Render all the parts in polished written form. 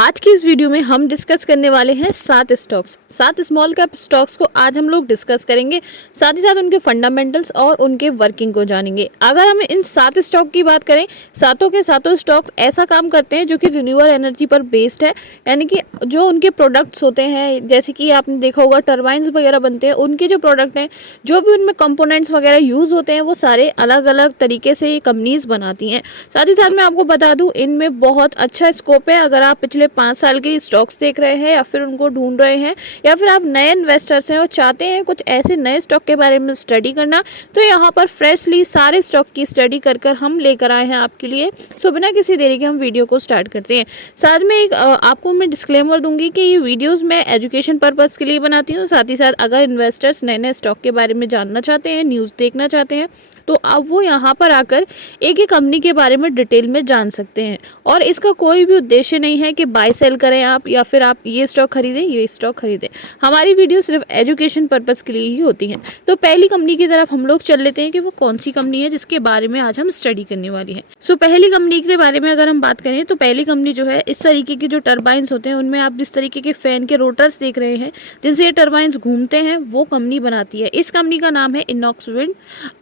आज की इस वीडियो में हम डिस्कस करने वाले हैं 7 स्मॉल कैप स्टॉक्स को आज हम लोग डिस्कस करेंगे। साथ ही साथ उनके फंडामेंटल्स और उनके वर्किंग को जानेंगे। अगर हम इन 7 स्टॉक की बात करें, सातों के सातों स्टॉक्स ऐसा काम करते हैं जो कि रिन्यूएबल एनर्जी पर बेस्ड है। यानी कि जो उनके प्रोडक्ट्स होते हैं, जैसे कि आपने देखा होगा टर्बाइन्स वगैरह बनते हैं, उनके जो प्रोडक्ट हैं, जो भी उनमें कंपोनेंट्स वगैरह यूज़ होते हैं, वो सारे अलग अलग तरीके से ये कंपनीज बनाती हैं। साथ ही साथ मैं आपको बता दूँ, इनमें बहुत अच्छा स्कोप है। अगर आप पिछले 5 साल के स्टॉक्स देख रहे हैं या फिर उनको ढूंढ रहे हैं, या फिर आप नए इन्वेस्टर्स हैं और चाहते हैं कुछ ऐसे नए स्टॉक के बारे में स्टडी करना, तो यहाँ पर फ्रेशली सारे स्टॉक की स्टडी कर हम लेकर आए हैं आपके लिए। सो बिना किसी देरी के हम वीडियो को स्टार्ट करते हैं। साथ में एक आपको मैं डिस्क्लेमर दूंगी कि ये वीडियोस मैं एजुकेशन पर्पज़ के लिए बनाती हूँ। साथ ही साथ अगर इन्वेस्टर्स नए नए स्टॉक के बारे में जानना चाहते हैं, न्यूज़ देखना चाहते हैं, तो अब वो यहाँ पर आकर एक ही कंपनी के बारे में डिटेल में जान सकते हैं। और इसका कोई भी उद्देश्य नहीं है कि बाय सेल करें आप, या फिर आप ये स्टॉक खरीदें ये स्टॉक खरीदें। हमारी वीडियो सिर्फ एजुकेशन पर्पज़ के लिए ही होती हैं। तो पहली कंपनी की तरफ हम लोग चल लेते हैं कि वो कौन सी कंपनी है जिसके बारे में आज हम स्टडी करने वाली हैं। सो पहली कंपनी के बारे में अगर हम बात करें, तो पहली कंपनी जो है, इस तरीके के जो टर्बाइन्स होते हैं, उनमें आप जिस तरीके के फैन के रोटर्स देख रहे हैं जिनसे ये टर्बाइन्स घूमते हैं, वो कंपनी बनाती है। इस कंपनी का नाम है इनॉक्स विंड।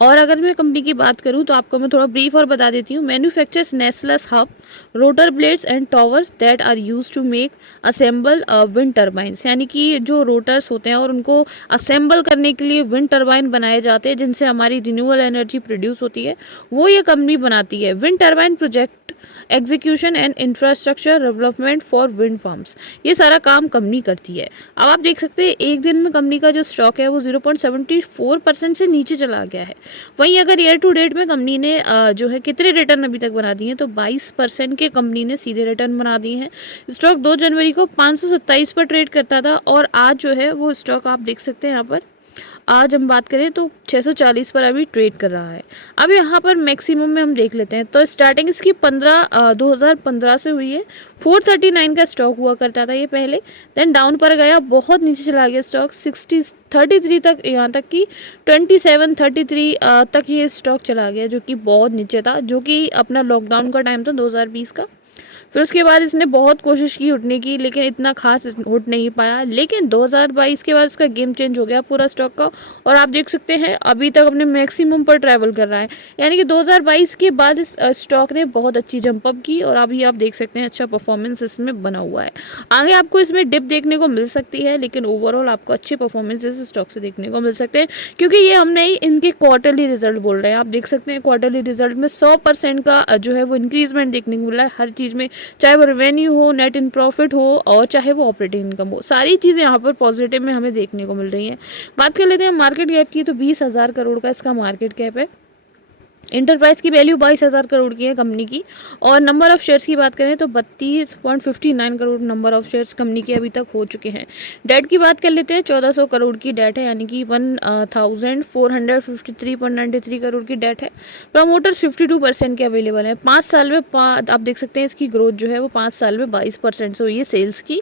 और अगर मैं कंपनी की बात करूं तो आपको मैं थोड़ा ब्रीफ और बता देती हूँ। Manufactures nacelles hub rotor blades and towers that are used to make assemble wind turbines. यानी कि जो रोटर्स होते हैं और उनको असेंबल करने के लिए विंड टर्बाइन बनाए जाते हैं जिनसे हमारी रिन्यूएबल एनर्जी प्रोड्यूस होती है, वो ये कंपनी बनाती है। Wind turbine project execution and infrastructure development for wind farms, ये सारा काम कंपनी करती है। अब आप देख सकते हैं एक दिन में कंपनी का जो स्टॉक है वो 0.74% से नीचे चला गया है। वहीं अगर ईयर टू डेट में कंपनी ने जो है कितने रिटर्न अभी तक बना दिए हैं, तो 22% के कंपनी ने सीधे रिटर्न बना दिए हैं। स्टॉक 2 जनवरी को 527 पर ट्रेड करता था और आज जो है वो स्टॉक आप देख सकते हैं यहाँ पर, आज हम बात करें तो 640 पर अभी ट्रेड कर रहा है। अब यहाँ पर मैक्सिमम में हम देख लेते हैं, तो स्टार्टिंग इसकी 2015 से हुई है। 439 का स्टॉक हुआ करता था ये पहले, देन डाउन पर गया, बहुत नीचे चला गया स्टॉक 33 तक, यहाँ तक कि 27-33 तक ये स्टॉक चला गया, जो कि बहुत नीचे था, जो कि अपना लॉकडाउन का टाइम था 2020 का। फिर उसके बाद इसने बहुत कोशिश की उठने की, लेकिन इतना खास उठ नहीं पाया। लेकिन 2022 के बाद इसका गेम चेंज हो गया पूरा स्टॉक का, और आप देख सकते हैं अभी तक अपने मैक्सिमम पर ट्रैवल कर रहा है। यानी कि 2022 के बाद इस स्टॉक ने बहुत अच्छी जंप अप की, और अभी आप देख सकते हैं अच्छा परफॉर्मेंस इसमें बना हुआ है। आगे आपको इसमें डिप देखने को मिल सकती है, लेकिन ओवरऑल आपको अच्छे परफॉर्मेंस इस स्टॉक से देखने को मिल सकते हैं, क्योंकि ये हमने इनके क्वार्टरली रिजल्ट बोल रहे हैं। आप देख सकते हैं क्वार्टरली रिजल्ट में 100% का जो है वो इंक्रीजमेंट देखने को मिला है हर चीज़ में, चाहे वो रेवेन्यू हो, नेट इन प्रॉफिट हो, और चाहे वो ऑपरेटिंग इनकम हो। सारी चीज़ें यहाँ पर पॉजिटिव में हमें देखने को मिल रही हैं। बात कर लेते हैं मार्केट कैप की, तो 20,000 करोड़ का इसका मार्केट कैप है। इंटरप्राइज की वैल्यू 22,000 करोड़ की है कंपनी की। और नंबर ऑफ शेयर्स की बात करें तो 32.59 crore number of shares company के अभी तक हो चुके हैं। डेट की बात कर लेते हैं, 1400 करोड़ की डेट है, यानी कि 1453.93 करोड़ की डेट है। प्रमोटर्स 52% के अवेलेबल है। 5 साल में आप देख सकते हैं इसकी ग्रोथ जो है वो 5 साल में 22% से हुई है सेल्स की।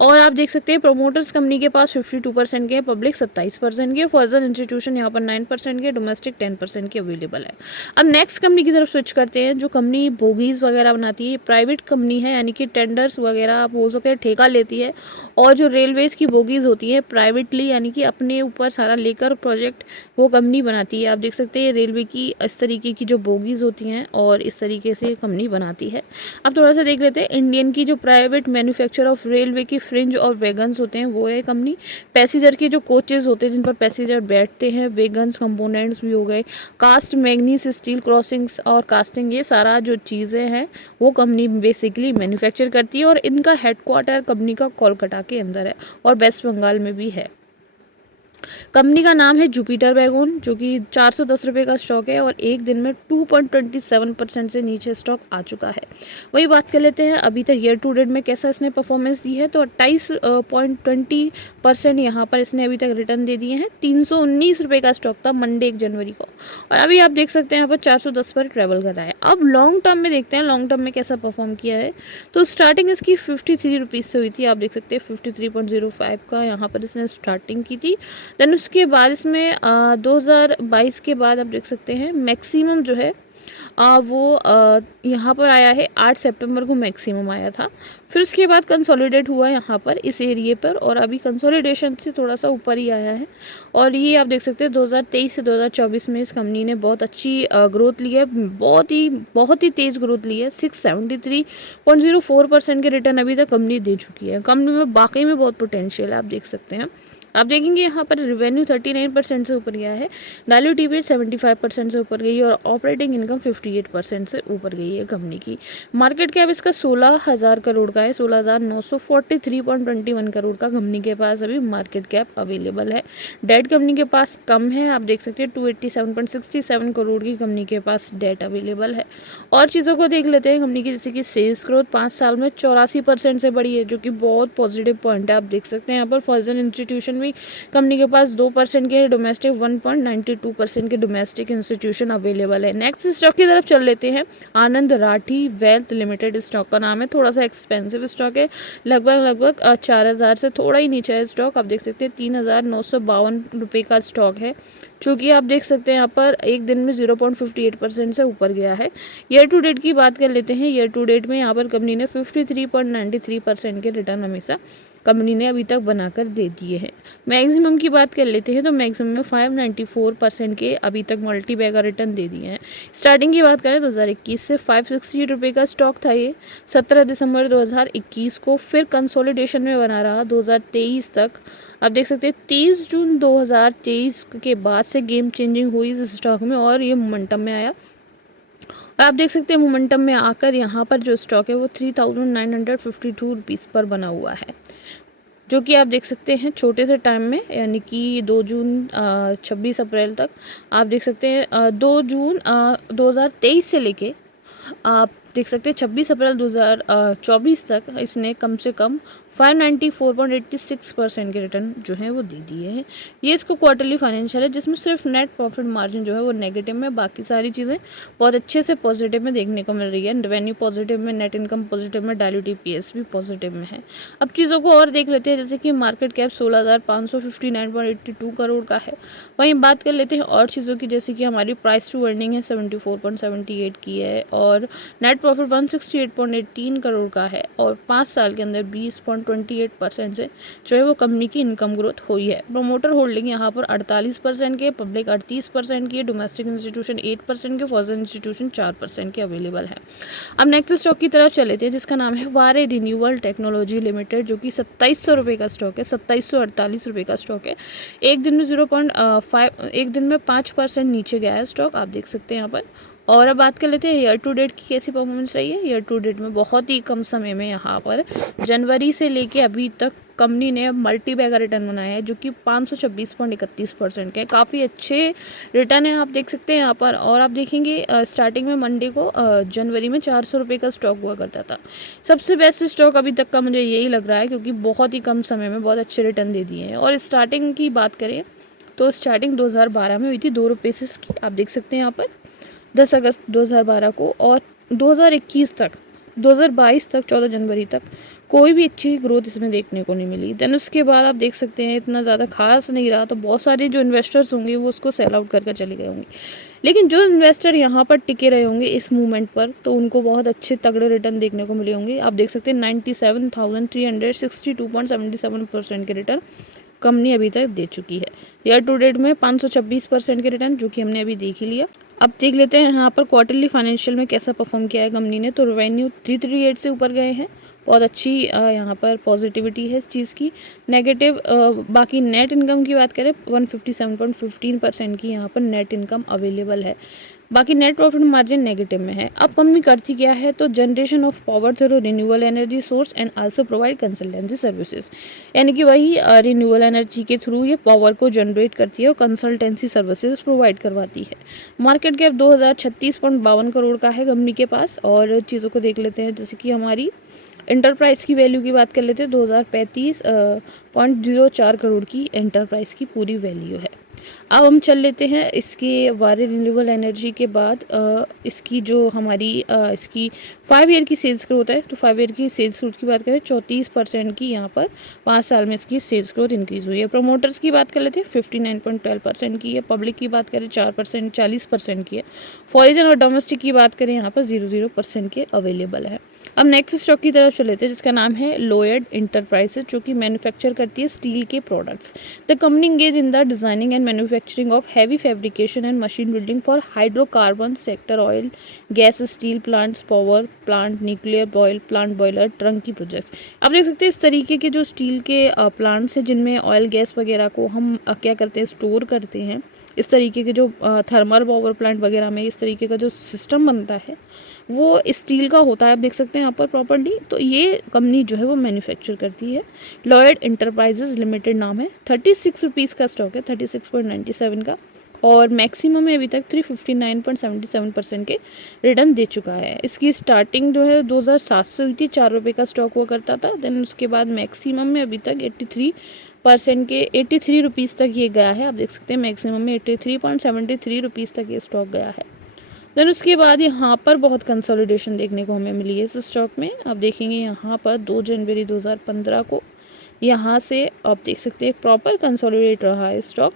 और आप देख सकते हैं प्रमोटर्स कंपनी के पास 52% के हैं, पब्लिक 27% के, फॉरेन इंस्टीट्यूशन यहाँ पर 9% के, डोमेस्टिक 10% के अवेलेबल है। अब नेक्स्ट कंपनी की तरफ स्विच करते हैं। जो कंपनी बोगीज़ वगैरह बनाती है, प्राइवेट कंपनी है, यानी कि टेंडर्स वगैरह आप बोल सकते हैं ठेका लेती है। और जो रेलवेज़ की बोगीज़ होती है प्राइवेटली, यानी कि अपने ऊपर सारा लेकर प्रोजेक्ट वो कंपनी बनाती है। आप देख सकते हैं रेलवे की इस तरीके की जो बोगीज़ होती हैं और इस तरीके से कंपनी बनाती है। अब थोड़ा सा देख लेते हैं इंडियन की जो प्राइवेट मैन्युफैक्चर ऑफ रेलवे की फ्रिंज और वैगन्स होते हैं, वो है कंपनी। पैसेंजर के जो कोचेज़ होते हैं जिन पर पैसेंजर बैठते हैं, वैगन्स कंपोनेंट्स भी हो गए, कास्ट मैग्नीस स्टील क्रॉसिंग्स और कास्टिंग, ये सारा जो चीज़ें हैं वो कंपनी बेसिकली मैन्युफैक्चर करती है। और इनका हेडक्वार्टर कंपनी का कोलकाता के अंदर है और वेस्ट बंगाल में भी है। कंपनी का नाम है जुपिटर वैगन, जो कि 410 रुपये का स्टॉक है और एक दिन में 2.27% से नीचे स्टॉक आ चुका है। वही बात कर लेते हैं अभी तक ईयर टू डेट में कैसा इसने परफॉर्मेंस दी है, तो 28.20% यहाँ पर इसने अभी तक रिटर्न दे दिए हैं। 319 रुपये का स्टॉक था मंडे 1 जनवरी को, और अभी आप देख सकते हैं यहाँ पर 410 पर ट्रैवल कर रहा है। अब लॉन्ग टर्म में देखते हैं लॉन्ग टर्म में कैसा परफॉर्म किया है। तो स्टार्टिंग इसकी 53 रुपीज़ से हुई थी, आप देख सकते हैं 53.05 का यहाँ पर इसने स्टार्टिंग की थी। देन उसके बाद इसमें 2022 के बाद आप देख सकते हैं मैक्सिमम जो है वो यहाँ पर आया है 8 सितंबर को मैक्सिमम आया था। फिर उसके बाद कंसोलिडेट हुआ यहाँ पर इस एरिए पर, और अभी कंसोलिडेशन से थोड़ा सा ऊपर ही आया है। और ये आप देख सकते हैं 2023 से 2024 में इस कंपनी ने बहुत अच्छी ग्रोथ ली है, बहुत ही तेज़ ग्रोथ ली है। 673.04% के रिटर्न अभी तक कंपनी दे चुकी है। कंपनी में वाकई में बहुत पोटेंशियल है, आप देख सकते हैं। आप देखेंगे यहाँ पर रेवेन्यू 39% से ऊपर गया है, डायल्यूट ईपीएस 75% से ऊपर गई है, और ऑपरेटिंग इनकम 58% से ऊपर गई है कंपनी की। मार्केट कैप इसका 16,000 करोड़ का है, 16,943.21 करोड़ का कंपनी के पास अभी मार्केट कैप अवेलेबल है। डेट कंपनी के पास कम है, आप देख सकते हैं 287.67 करोड़ की कंपनी के पास डेट अवेलेबल है। और चीज़ों को देख लेते हैं कंपनी की, जैसे कि सेल्स ग्रोथ 5 साल में 84% से बढ़ी है, जो कि बहुत पॉजिटिव पॉइंट है। आप देख सकते हैं यहाँ पर फॉरेन इंस्टीट्यूशन भी कंपनी के पास 2% के, डोमेस्टिक 1.92% के डोमेस्टिक इंस्टीट्यूशन अवेलेबल है। नेक्स्ट स्टॉक की तरफ चल लेते हैं। आनंद राठी वेल्थ लिमिटेड स्टॉक का नाम है, थोड़ा सा एक्सपेंसिव स्टॉक है, लगभग 4,000 से थोड़ा ही नीचे है स्टॉक। आप देख सकते हैं 3,952 रुपये का स्टॉक है, चूँकि आप देख सकते हैं यहाँ पर एक दिन में 0.58% से ऊपर गया है। ईयर टू डेट की बात कर लेते हैं। ईयर टू डेट में यहाँ पर कंपनी ने 53.93% के रिटर्न हमेशा कंपनी ने अभी तक बनाकर दे दिए हैं। मैक्सिमम की बात कर लेते हैं तो मैक्सिमम में 594% के अभी तक मल्टी बैगर रिटर्न दे दिए हैं। स्टार्टिंग की बात करें 2021 से 560 रुपये का स्टॉक था ये 17 दिसंबर 2021 को, फिर कंसोलिडेशन में बना रहा 2023 तक। आप देख सकते हैं 30 जून 2023 के बाद से गेम चेंजिंग हुई इस स्टॉक में, और ये मोमेंटम में आया। आप देख सकते हैं मोमेंटम में आकर यहाँ पर जो स्टॉक है वो 3,952 रुपीज़ पर बना हुआ है, जो कि आप देख सकते हैं छोटे से टाइम में, यानी कि 2 जून 26 अप्रैल तक आप देख सकते हैं 2 जून 2023 से लेके आप देख सकते हैं 26 अप्रैल 2024 तक इसने कम से कम 594.86% के रिटर्न जो है वो दे दिए हैं। ये इसको क्वार्टरली फाइनेंशियल है, जिसमें सिर्फ नेट प्रॉफिट मार्जिन जो है वो नेगेटिव में, बाकी सारी चीज़ें बहुत अच्छे से पॉजिटिव में देखने को मिल रही है। रेवेन्यू पॉजिटिव में, नेट इनकम पॉजिटिव में, डायल्यूट ईपीएस भी पॉजिटिव में है। अब चीज़ों को और देख लेते हैं, जैसे कि मार्केट कैप 16,559.82 करोड़ का है। वहीं बात कर लेते हैं और चीज़ों की, जैसे कि हमारी प्राइस टू अर्निंग है 74.78 की है, और नेट प्रॉफिट 168.18 करोड़ का है, और 5 साल के अंदर 20.28% से जो है वो कंपनी की इनकम ग्रोथ हुई है। प्रोमोटर होल्डिंग यहाँ पर 48% के, पब्लिक 38% की, डोमेस्टिक इंस्टीट्यूशन 8% के, फॉरेन इंस्टीट्यूशन 4% के अवेलेबल है। अब नेक्स्ट स्टॉक की तरफ चले थे, जिसका नाम है वारे रिन्यूअल टेक्नोलॉजी लिमिटेड, जो कि 2700 रुपये का स्टॉक है, 2748 रुपये का स्टॉक है। एक दिन में 5% नीचे गया है स्टॉक, आप देख सकते हैं यहाँ पर। और अब बात कर लेते हैं ईयर टू डेट की कैसी परफॉर्मेंस रही है। ईयर टू डेट में बहुत ही कम समय में यहाँ पर जनवरी से लेके अभी तक कंपनी ने मल्टी बैगर रिटर्न बनाया है, जो कि 526.31% के, काफ़ी अच्छे रिटर्न है, आप देख सकते हैं यहाँ पर। और आप देखेंगे स्टार्टिंग में मंडे को जनवरी में 400 रुपये का स्टॉक हुआ करता था। सबसे बेस्ट स्टॉक अभी तक का मुझे यही लग रहा है, क्योंकि बहुत ही कम समय में बहुत अच्छे रिटर्न दे दिए हैं। और स्टार्टिंग की बात करें तो स्टार्टिंग 2012 में हुई थी 2 रुपये से इसकी, आप देख सकते हैं यहाँ पर 10 अगस्त 2012 को, और 2021 तक 2022 तक 14 जनवरी तक कोई भी अच्छी ग्रोथ इसमें देखने को नहीं मिली। देन उसके बाद आप देख सकते हैं इतना ज़्यादा खास नहीं रहा, तो बहुत सारे जो इन्वेस्टर्स होंगे वो उसको सेल आउट कर चले गए होंगे। लेकिन जो इन्वेस्टर यहाँ पर टिके रहे होंगे इस मूवमेंट पर, तो उनको बहुत अच्छे तगड़े रिटर्न देखने को मिले होंगे। आप देख सकते हैं 97,362.77% के रिटर्न कंपनी अभी तक दे चुकी है। ईयर टू डेट में 526% के रिटर्न, जो कि हमने अभी देख ही लिया। अब देख लेते हैं यहाँ पर क्वार्टरली फाइनेंशियल में कैसा परफॉर्म किया है कंपनी ने। तो रेवेन्यू 338 से ऊपर गए हैं, बहुत अच्छी यहाँ पर पॉजिटिविटी है इस चीज़ की। नेगेटिव बाकी नेट इनकम की बात करें 157.15% की यहाँ पर नेट इनकम अवेलेबल है। बाकी नेट प्रॉफिट मार्जिन नेगेटिव में है। अब कंपनी करती क्या है, तो generation of power through renewable energy source and also provide consultancy services, यानी कि वही रिन्यूएबल एनर्जी के थ्रू ये पावर को जनरेट करती है और कंसल्टेंसी सर्विसेज प्रोवाइड करवाती है। मार्केट कैप 2036.52 करोड़ का है कंपनी के पास। और चीज़ों को देख लेते हैं, जैसे कि हमारी एंटरप्राइज की वैल्यू की बात कर लेते हैं 2035.04 करोड़ की एंटरप्राइज की पूरी वैल्यू है। अब हम चल लेते हैं इसके वारे रिन्यूएबल एनर्जी के बाद इसकी जो हमारी इसकी 5 ईयर की सेल्स ग्रोथ है, तो 5 ईयर की सेल्स ग्रोथ की बात करें 34% की यहाँ पर 5 साल में इसकी सेल्स ग्रोथ इंक्रीज़ हुई है। प्रोमोटर्स की बात कर लेते हैं 59.12% की है। पब्लिक की बात करें 4% 40% की है। फॉरेन और डोमेस्टिक की बात करें यहाँ पर 0% के अवेलेबल है। अब नेक्स्ट स्टॉक की तरफ चले थे जिसका नाम है लोयड इंटरप्राइजेज, जो कि मैन्युफैक्चर करती है स्टील के products. The company engage in the designing and manufacturing of heavy fabrication and machine building for hydrocarbon sector, oil gas, steel plants, power plant, nuclear boil plant, boiler, turnkey projects. आप देख सकते हैं इस तरीके के जो steel के plants हैं जिनमें ऑयल गैस वगैरह को हम क्या करते हैं, स्टोर करते हैं। इस तरीके के जो थर्मल पावर प्लांट वगैरह में इस तरीके का जो सिस्टम बनता है वो स्टील का होता है। आप देख सकते हैं यहाँ पर प्रॉपर्ली, तो ये कंपनी जो है वो मैन्युफैक्चर करती है। लॉयड इंटरप्राइजेज लिमिटेड नाम है। 36 रुपीज़ का स्टॉक है, 36.97 का, और मैक्सिमम में अभी तक 359.77% के रिटर्न दे चुका है। इसकी स्टार्टिंग जो है 2007 से हुई थी, 4 रुपये का स्टॉक हुआ करता था। देन उसके बाद मैक्सिमम में अभी तक 83 रुपीज़ तक ये गया है। आप देख सकते हैं मैक्सिमम में 83.73 रुपीज़ तक ये स्टॉक गया है। देन उसके बाद यहाँ पर बहुत कंसोलिडेशन देखने को हमें मिली है इस स्टॉक में। आप देखेंगे यहाँ पर 2 जनवरी 2015 को यहाँ से आप देख सकते हैं प्रॉपर कंसोलिडेट रहा है स्टॉक।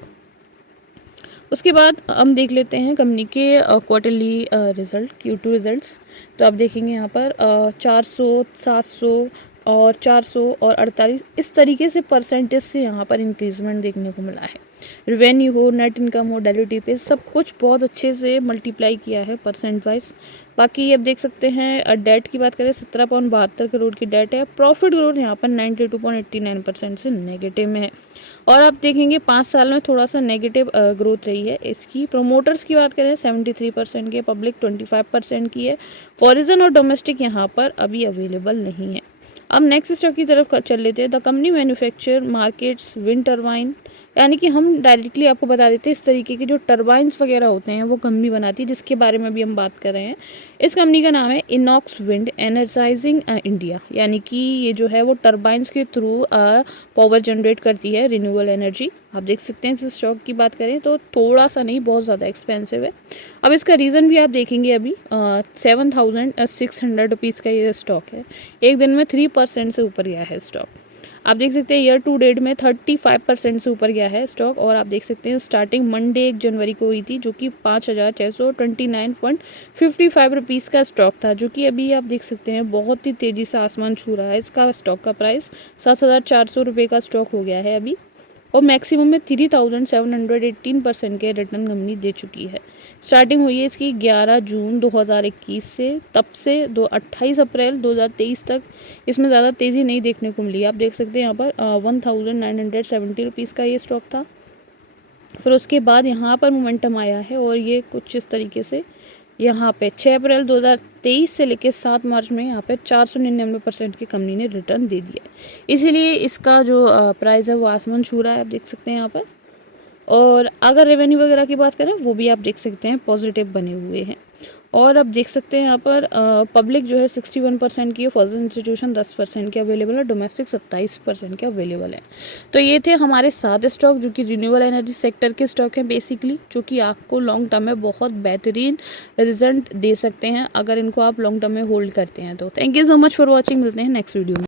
उसके बाद हम देख लेते हैं कंपनी के क्वार्टरली रिजल्ट, Q2 रिजल्ट्स। तो आप देखेंगे यहाँ पर 400, 700 और 400 और 48 इस तरीके से परसेंटेज से यहाँ पर इंक्रीजमेंट देखने को मिला है। रिवेन्यू हो, नेट इनकम हो, डेलिवरी पे, सब कुछ बहुत अच्छे से मल्टीप्लाई किया है परसेंट वाइज। बाकी अब देख सकते हैं डेट की बात करें 17.72 करोड़ की डेट है। प्रॉफिट ग्रोथ यहाँ पर 92.89% से नेगेटिव में है। और आप देखेंगे 5 साल में थोड़ा सा नेगेटिव ग्रोथ रही है इसकी। प्रोमोटर्स की बात करें 73% की, पब्लिक 25% की है। फॉरेन और डोमेस्टिक यहाँ पर अभी अवेलेबल नहीं है। अब नेक्स्ट स्टॉक की तरफ चल लेते हैं। The company manufacture markets wind turbine, यानी कि हम डायरेक्टली आपको बता देते हैं इस तरीके के जो टरबाइंस वगैरह होते हैं वो कंपनी बनाती है, जिसके बारे में भी हम बात कर रहे हैं। इस कंपनी का नाम है इनॉक्स विंड एनर्जाइजिंग इंडिया, यानी कि ये जो है वो टरबाइंस के थ्रू पावर जनरेट करती है, रिन्यूएबल एनर्जी। आप देख सकते हैं इस स्टॉक की बात करें तो थोड़ा सा नहीं, बहुत ज़्यादा एक्सपेंसिव है। अब इसका रीज़न भी आप देखेंगे, अभी 7,600 रुपीज़ का ये स्टॉक है। एक दिन में 3% से ऊपर गया है स्टॉक। आप देख सकते हैं ईयर टू डेट में 35% से ऊपर गया है स्टॉक। और आप देख सकते हैं स्टार्टिंग मंडे 1 जनवरी को हुई थी, जो कि 5,629.55 रुपीज़ का स्टॉक था, जो कि अभी आप देख सकते हैं बहुत ही तेज़ी से आसमान छू रहा है। इसका स्टॉक का प्राइस 7,400 रुपये का स्टॉक हो गया है अभी, और मैक्सिमम में 3,718% के रिटर्न कंपनी दे चुकी है। स्टार्टिंग हुई है इसकी 11 जून 2021 से, तब से 28 अप्रैल 2023 तक इसमें ज़्यादा तेज़ी नहीं देखने को मिली। आप देख सकते हैं यहाँ पर 1,970 रुपीज़ का ये स्टॉक था। फिर उसके बाद यहाँ पर मोमेंटम आया है और ये कुछ इस तरीके से यहाँ पे 6 अप्रैल 2023 से लेकर 7 मार्च में यहाँ पे 499% की कंपनी ने रिटर्न दे दिया है। इसीलिए इसका जो प्राइस है वो आसमान छू रहा है, आप देख सकते हैं यहाँ पर। और अगर रेवेन्यू वगैरह की बात करें वो भी आप देख सकते हैं पॉजिटिव बने हुए हैं। और अब देख सकते हैं यहाँ पर पब्लिक जो है 61% की है, फॉरेन इंस्टीट्यूशन 10% के अवेलेबल है, डोमेस्टिक 27% के अवेलेबल है। तो ये थे हमारे 7 स्टॉक जो कि रिन्यूएबल एनर्जी सेक्टर के स्टॉक हैं बेसिकली, जो कि आपको लॉन्ग टर्म में बहुत बेहतरीन रिजल्ट दे सकते हैं अगर इनको आप लॉन्ग टर्म में होल्ड करते हैं तो। Thank you so much for watching, मिलते हैं नेक्स्ट वीडियो में।